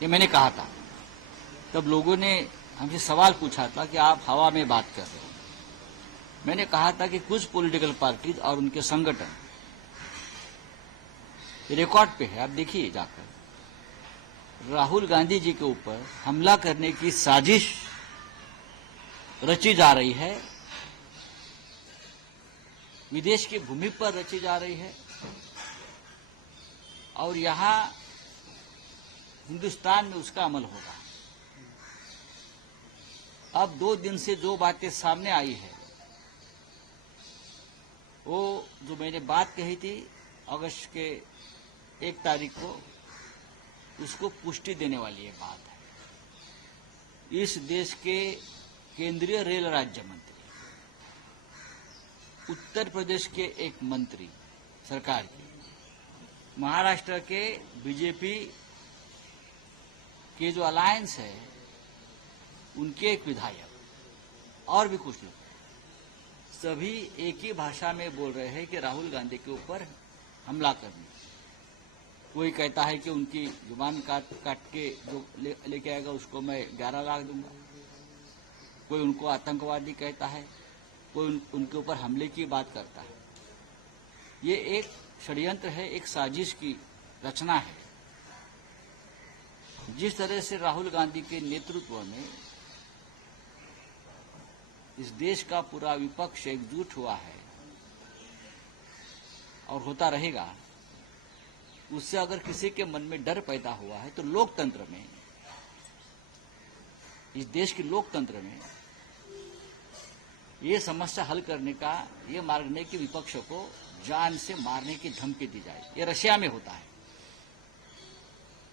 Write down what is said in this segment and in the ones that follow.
ये मैंने कहा था। तब लोगों ने हमसे सवाल पूछा था कि आप हवा में बात कर रहे हो। मैंने कहा था कि कुछ पॉलिटिकल पार्टीज और उनके संगठन, रिकॉर्ड पे है, आप देखिए जाकर, राहुल गांधी जी के ऊपर हमला करने की साजिश रची जा रही है, विदेश की भूमि पर रची जा रही है, और यहां हिंदुस्तान में उसका अमल होगा। अब 2 दिन से जो बातें सामने आई है, वो जो मैंने बात कही थी अगस्त के 1 तारीख को, उसको पुष्टि देने वाली ये बात है। इस देश के केंद्रीय रेल राज्य मंत्री, उत्तर प्रदेश के एक मंत्री सरकार की, महाराष्ट्र के बीजेपी के जो अलायंस है उनके एक विधायक और भी कुछ लोग, सभी एक ही भाषा में बोल रहे हैं कि राहुल गांधी के ऊपर हमला करने। कोई कहता है कि उनकी जुबान काट के जो लेके आएगा उसको मैं 11 लाख दूंगा, कोई उनको आतंकवादी कहता है, कोई उनके ऊपर हमले की बात करता है। ये एक षड्यंत्र है, एक साजिश की रचना है। जिस तरह से राहुल गांधी के नेतृत्व में इस देश का पूरा विपक्ष एकजुट हुआ है और होता रहेगा, उससे अगर किसी के मन में डर पैदा हुआ है तो लोकतंत्र में, इस देश के लोकतंत्र में ये समस्या हल करने का ये मार्ग नहीं कि विपक्ष को जान से मारने की धमकी दी जाए। ये रशिया में होता है,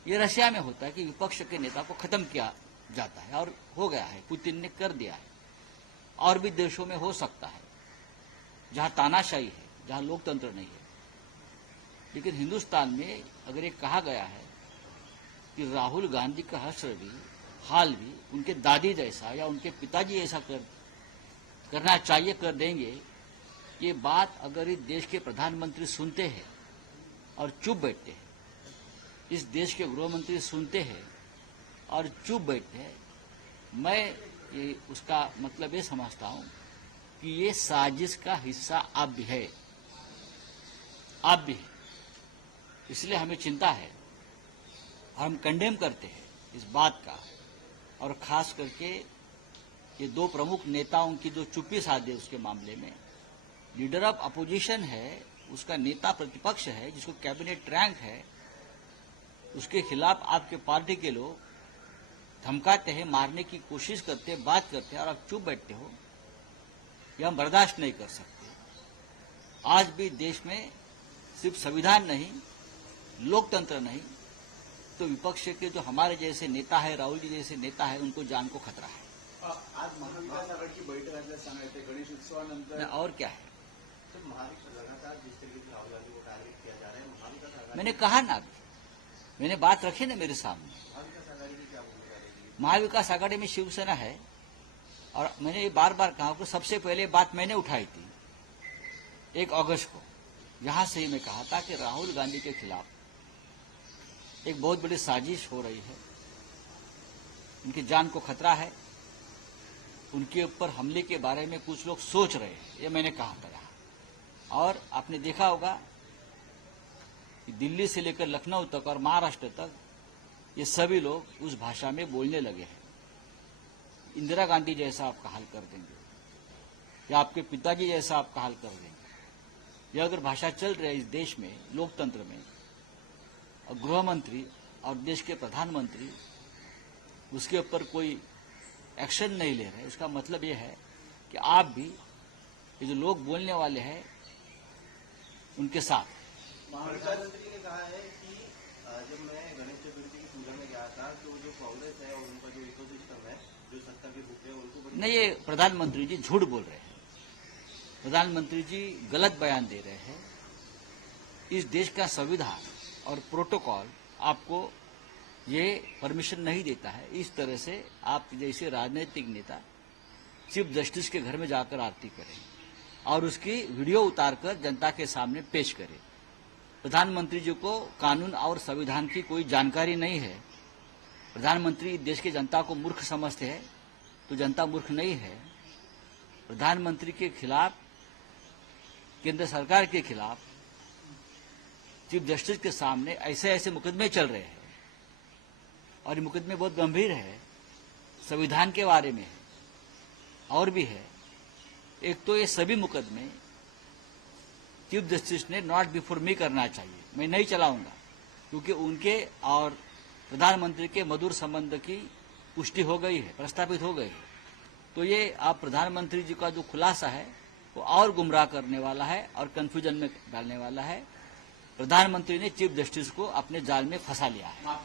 ये रशिया में होता है कि विपक्ष के नेता को खत्म किया जाता है, और हो गया है, पुतिन ने कर दिया है। और भी देशों में हो सकता है जहां तानाशाही है, जहां लोकतंत्र नहीं है। लेकिन हिंदुस्तान में अगर ये कहा गया है कि राहुल गांधी का हश्र भी, हाल भी उनके दादी जैसा या उनके पिताजी ऐसा करना चाहिए, कर देंगे, ये बात अगर इस देश के प्रधानमंत्री सुनते हैं और चुप बैठते हैं, इस देश के गृह मंत्री सुनते हैं और चुप बैठते हैं, मैं ये उसका मतलब ये समझता हूं कि ये साजिश का हिस्सा अब भी है, अब भी है। इसलिए हमें चिंता है और हम कंडेम करते हैं इस बात का, और खास करके ये 2 प्रमुख नेताओं की जो चुप्पी साधे उसके मामले में। लीडर ऑफ अपोजिशन है, उसका नेता प्रतिपक्ष है, जिसको कैबिनेट रैंक है, उसके खिलाफ आपके पार्टी के लोग धमकाते हैं, मारने की कोशिश करते हैं, बात करते हैं, और आप चुप बैठते हो, यह हम बर्दाश्त नहीं कर सकते। आज भी देश में सिर्फ संविधान नहीं, लोकतंत्र नहीं, तो विपक्ष के जो हमारे जैसे नेता है, राहुल जी जैसे नेता है, उनको जान को खतरा है। आज महाविकास आघाडीची बैठक असल्याचं सांगायचं, गणेश उत्सवानंतर और क्या है, तो महाराष्ट्र लगातार जिस तरीके से राहुल गांधी को टारगेट किया जा रहा है, महाविकास आघाड़ी, मैंने कहा ना, अभी मैंने बात रखी ना मेरे सामने, महाविकास आघाड़ी की क्या भूमिका रहेगी? महाविकास आघाड़ी में शिवसेना है, और मैंने ये बार बार कहा कि सबसे पहले बात मैंने उठाई थी 1 अगस्त को। यहां से ही मैं कहा था कि राहुल गांधी के खिलाफ एक बहुत बड़ी साजिश हो रही है, उनकी जान को खतरा है, उनके ऊपर हमले के बारे में कुछ लोग सोच रहे हैं, ये मैंने कहा था यहां। और आपने देखा होगा कि दिल्ली से लेकर लखनऊ तक और महाराष्ट्र तक ये सभी लोग उस भाषा में बोलने लगे हैं। इंदिरा गांधी जैसा आपका हाल कर देंगे, या आपके पिताजी जैसा आपका हाल कर देंगे। यह अगर भाषा चल रही है इस देश में, लोकतंत्र में, और गृह मंत्री और देश के प्रधानमंत्री उसके ऊपर कोई एक्शन नहीं ले रहे, उसका मतलब यह है कि आप भी ये जो लोग बोलने वाले हैं उनके साथ। प्रधानमंत्री ने कहा है कि जब मैं गणेश चतुर्थी की पूजा में गया था तो जो कांग्रेस है और उनका जो इकोसिस्टम है, जो सत्ता के भूखे हैं, उनको नहीं, ये प्रधानमंत्री जी झूठ बोल रहे हैं, प्रधानमंत्री जी गलत बयान दे रहे हैं। इस देश का संविधान और प्रोटोकॉल आपको ये परमिशन नहीं देता है इस तरह से आप जैसे राजनीतिक नेता चीफ जस्टिस के घर में जाकर आरती करें और उसकी वीडियो उतारकर जनता के सामने पेश करें। प्रधानमंत्री जी को कानून और संविधान की कोई जानकारी नहीं है, प्रधानमंत्री देश की जनता को मूर्ख समझते हैं तो जनता मूर्ख नहीं है। प्रधानमंत्री के खिलाफ, केंद्र सरकार के खिलाफ चीफ जस्टिस के सामने ऐसे ऐसे मुकदमे चल रहे हैं और ये मुकदमे बहुत गंभीर है, संविधान के बारे में है और भी है। एक तो ये सभी मुकदमे चीफ जस्टिस ने नॉट बिफोर मी करना चाहिए, मैं नहीं चलाऊंगा, क्योंकि उनके और प्रधानमंत्री के मधुर संबंध की पुष्टि हो गई है, प्रस्तापित हो गई है। तो ये आप प्रधानमंत्री जी का जो खुलासा है वो और गुमराह करने वाला है और कंफ्यूजन में डालने वाला है। प्रधानमंत्री ने चीफ जस्टिस को अपने जाल में फंसा लिया है।